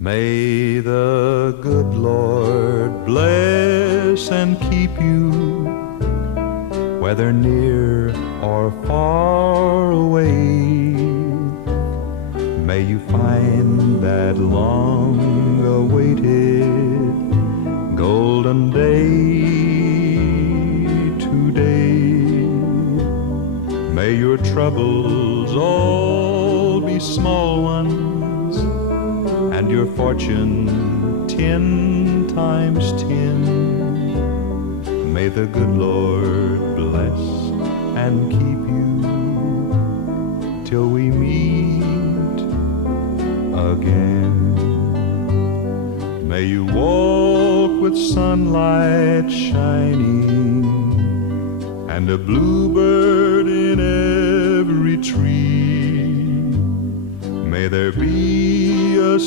May the good Lord bless and keep you, whether near or far away. May you find that long-awaited golden day today. May your troubles all be small ones, and your fortune 10 times 10. May the good Lord bless and keep you till we meet again. May you walk with sunlight shining and a bluebird in every tree. May there be a